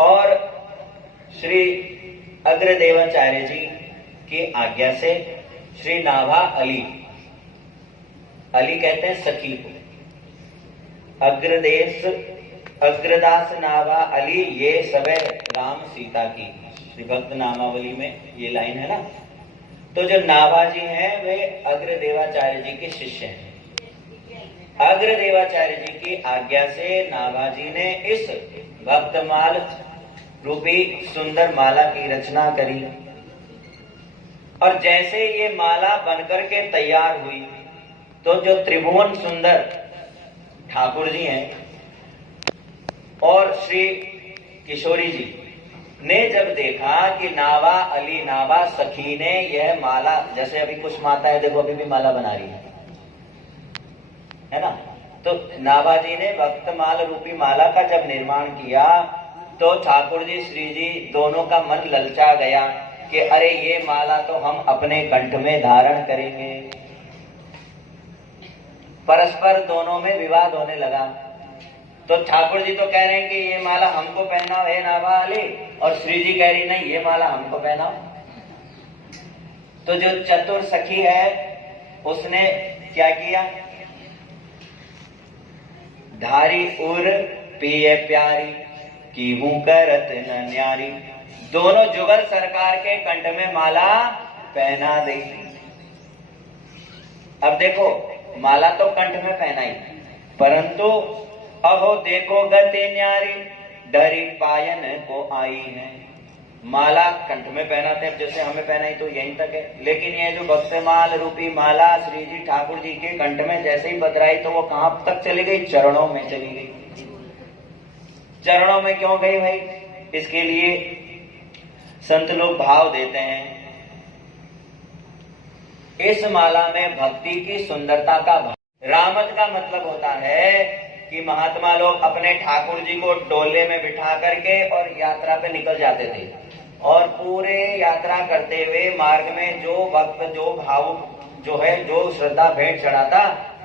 और श्री अग्रदेवाचार्य जी की आज्ञा से श्री नाभा अली कहते हैं सखी को, अग्रदास नाभा अली, ये सब राम सीता की श्री भक्त नामावली में ये लाइन है ना। तो जो नाभा जी हैं वे अग्रदेवाचार्य जी के शिष्य हैं। अग्रदेवाचार्य जी की आज्ञा से नाभा जी ने इस भक्तमाल रूपी सुंदर माला की रचना करी, और जैसे ये माला बनकर के तैयार हुई तो जो त्रिभुवन सुंदर ठाकुर जी हैं और श्री किशोरी जी ने जब देखा कि नाभा अली, नाभा सखी ने यह माला, जैसे अभी कुछ माताएं देखो अभी भी माला बना रही है ना, तो नाभा जी ने भक्तमाल रूपी माला का जब निर्माण किया तो ठाकुर जी श्री जी दोनों का मन ललचा गया कि अरे ये माला तो हम अपने कंठ में धारण करेंगे। परस्पर दोनों में विवाद होने लगा। तो ठाकुर जी तो कह रहे हैं कि ये माला हमको पहनाओ है नाभा अली, और श्री जी कह रही नहीं ये माला हमको पहनाओ। तो जो चतुर सखी है उसने क्या किया, धारी उर पिए प्यारी की हूं करत न न्यारी, दोनों जुगल सरकार के कंठ में माला पहना दी। अब देखो माला तो कंठ में पहनाई, परंतु अहो देखो गते न्यारी डरी पायन को आई है। माला कंठ में पहनाते हैं, जैसे हमें पहनाई तो यहीं तक है, लेकिन ये जो भक्तमाल रूपी माला श्री जी ठाकुर जी के कंठ में जैसे ही बदराई तो वो कहां तक चली गई, चरणों में चली गई। चरणों में क्यों गई भाई, इसके लिए संत लोग भाव देते हैं, इस माला में भक्ति की सुंदरता का भाव। रामत का मतलब होता है कि महात्मा लोग अपने ठाकुर जी को डोले में बिठा करके और यात्रा पे निकल जाते थे, और पूरे यात्रा करते हुए मार्ग में जो भक्त, जो भावुक जो है, जो श्रद्धा भेंट चढ़ाता,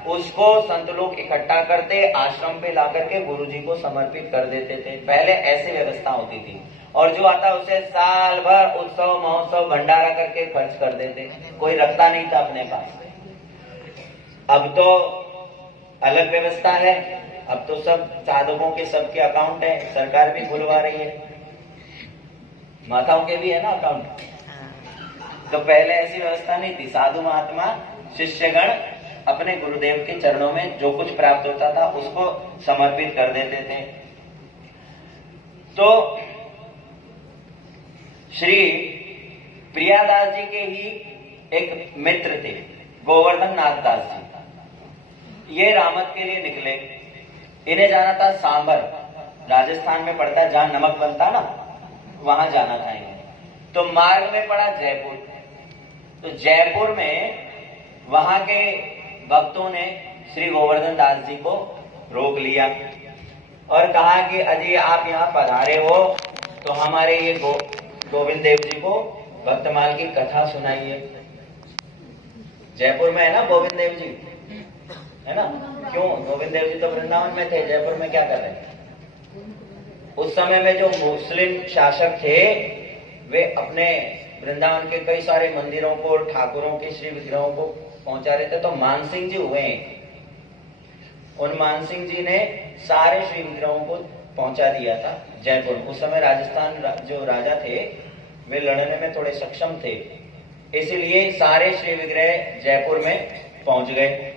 उसको संत लोग इकट्ठा करते, आश्रम पे ला करके गुरु जी को समर्पित कर देते थे। पहले ऐसी व्यवस्था होती थी, और जो आता उसे साल भर उत्सव महोत्सव भंडारा करके खर्च कर देते, कोई रखता नहीं था अपने पास। अब तो अलग व्यवस्था है, अब तो सब साधकों के सबके अकाउंट है, सरकार भी खुलवा रही है, माताओं के भी है ना अकाउंट। तो पहले ऐसी व्यवस्था नहीं थी, साधु महात्मा शिष्यगण अपने गुरुदेव के चरणों में जो कुछ प्राप्त होता था उसको समर्पित कर देते थे। तो श्री प्रियादास जी के ही एक मित्र थे गोवर्धन नाथ दास जी, ये रामत के लिए निकले। इन्हें जाना था सांभर, राजस्थान में पड़ता है, जहां नमक बनता ना, वहां जाना था इन्हें। तो मार्ग में पड़ा जयपुर। तो जयपुर में वहां के भक्तों ने श्री गोवर्धन दास जी को रोक लिया और कहा कि अजी आप यहाँ पधारे हो तो हमारे ये गोविंद देव जी को भक्तमाल की कथा सुनाइए। जयपुर में है ना गोविंद देव जी, है ना? क्यों? गोविंद देव जी तो वृंदावन में थे, जयपुर में क्या कर रहे हैं? उस समय में जो मुस्लिम शासक थे वे अपने वृंदावन के कई सारे मंदिरों को, ठाकुरों के श्री विग्रहों को पहुंचा रहे थे। तो मानसिंह जी हुए, उन मानसिंह जी ने सारे श्री विग्रहों को पहुंचा दिया था जयपुर। उस समय राजस्थान जो राजा थे वे लड़ने में थोड़े सक्षम थे, इसलिए सारे श्री विग्रह जयपुर में पहुंच गए।